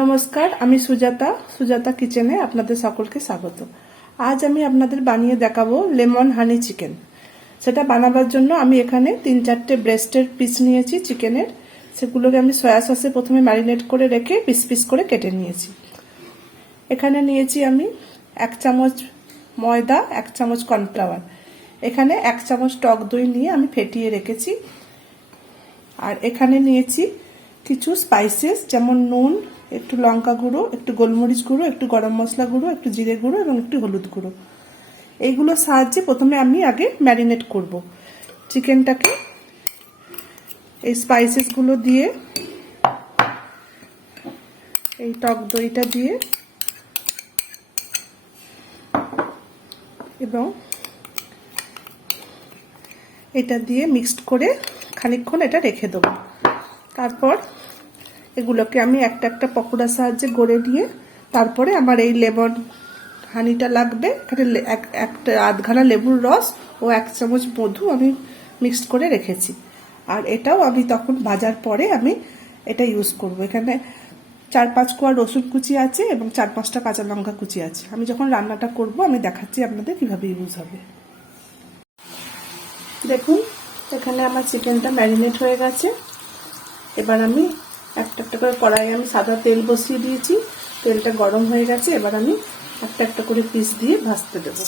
নমস্কার, আমি সুজাতা কিচেনে আপনাদের সকলকে স্বাগত। আজ আমি আপনাদের বানিয়ে দেখাবো লেমন হানি চিকেন। সেটা বানাবার জন্য আমি এখানে 3-4টে ব্রেস্টের পিস নিয়েছি চিকেনের। সেগুলোকে আমি সয়া সসে প্রথমে ম্যারিনেট করে রেখে পিস পিস করে কেটে নিয়েছি। এখানে নিয়েছি আমি 1 চামচ ময়দা, 1 চামচ কর্নফ্লাওয়ার। এখানে 1 চামচ টক দই নিয়ে আমি ফেটিয়ে রেখেছি। আর এখানে নিয়েছি কিছু স্পাইসেস, যেমন নুন, একটু লঙ্কা গুঁড়ো, একটু গোলমরিচ গুঁড়ো, একটু গরম মশলা গুঁড়ো, একটু জিরে গুঁড়ো এবং একটু হলুদ গুঁড়ো। এইগুলোর সাহায্যে প্রথমে আমি আগে ম্যারিনেট করব চিকেনটাকে। এই স্পাইসেসগুলো দিয়ে, এই টক দইটা দিয়ে এবং এটা দিয়ে মিক্সড করে খানিকক্ষণ এটা রেখে দেবো। তারপর এগুলোকে আমি একটা একটা পকোড়ার সাহায্যে গড়ে নিয়ে তারপরে আমার এই লেমন হানিটা লাগবে। এখানে একটা আধখানা লেবুর রস ও 1 চামচ মধু আমি মিক্সড করে রেখেছি। আর এটাও আমি তখন ভাজার পরে আমি এটা ইউজ করব। এখানে 4-5 কোয়া রসুন কুচি আছে এবং 4-5টা কাঁচা লঙ্কা কুচি আছে। আমি যখন রান্নাটা করব আমি দেখাচ্ছি আপনাদের কিভাবে ইউজ হবে। দেখুন, এখানে আমার চিকেনটা ম্যারিনেট হয়ে গেছে। এবার আমি একটা একটা করে কড়াইয়ে আমি সাদা তেল বসিয়ে দিয়েছি। তেলটা গরম হয়ে গেছে। এবার আমি একটা একটা করে পিস দিয়ে ভাজতে দেবো।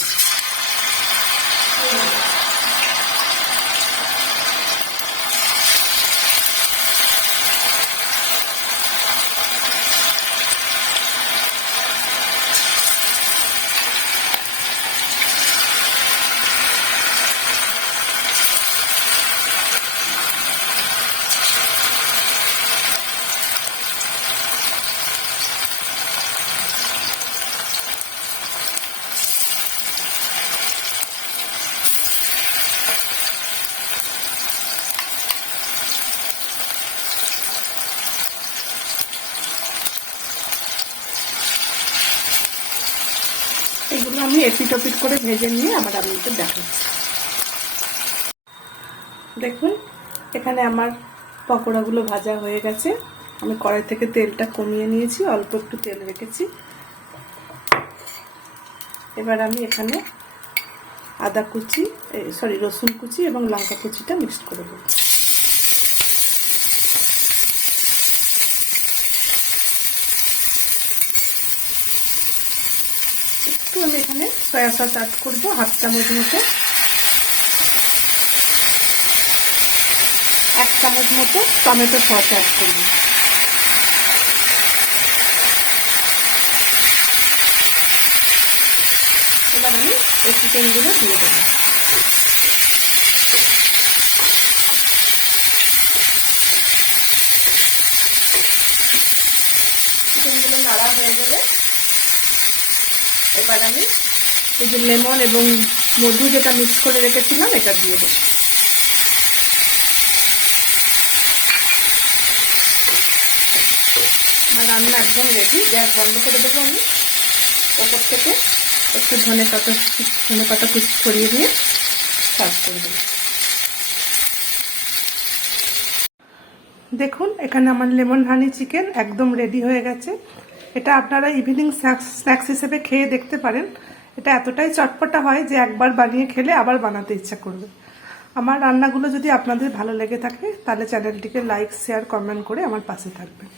এগুলো আমি এপিট ওপিট করে ভেজে নিয়ে আবার আপনাদের দেখাচ্ছি। দেখুন, এখানে আমার পকোড়াগুলো ভাজা হয়ে গেছে। আমি কড়াই থেকে তেলটা কমিয়ে নিয়েছি, অল্প একটু তেল রেখেছি। এবার আমি এখানে রসুন কুচি এবং লঙ্কা কুচিটা মিক্সড করে দেবো। একটু আমি এখানে সয়া সস অ্যাড করবো, 1/2 চামচ মতো। 1 চামচ মতো টমেটো সস অ্যাড করবো। এবার আমি এই চিকেনগুলো দিয়ে দেবো। চিকেনগুলো নাড়া হয়ে গেলে এবার আমি এই যে লেমন এবং মধু যেটা মিক্স করে রেখেছিলাম এটা দিয়ে দেবো। আমার রান্না একদম রেডি। গ্যাস বন্ধ করে দেবো আমি। ওপর থেকে একটু ধনে পাতা কুচি ছড়িয়ে দিয়ে সার্ভ করে দেবো। দেখুন, এখানে আমার লেমন হানি চিকেন একদম রেডি হয়ে গেছে। এটা আপনারা ইভিনিং স্ন্যাক্স হিসেবে খেয়ে দেখতে পারেন। এটা এতটাই চটপটা হয় যে একবার বানিয়ে খেলে আবার বানাতে ইচ্ছা করবে। আমার রান্নাগুলো যদি আপনাদের ভালো লেগে থাকে তাহলে চ্যানেলটিকে লাইক, শেয়ার, কমেন্ট করে আমার পাশে থাকবেন।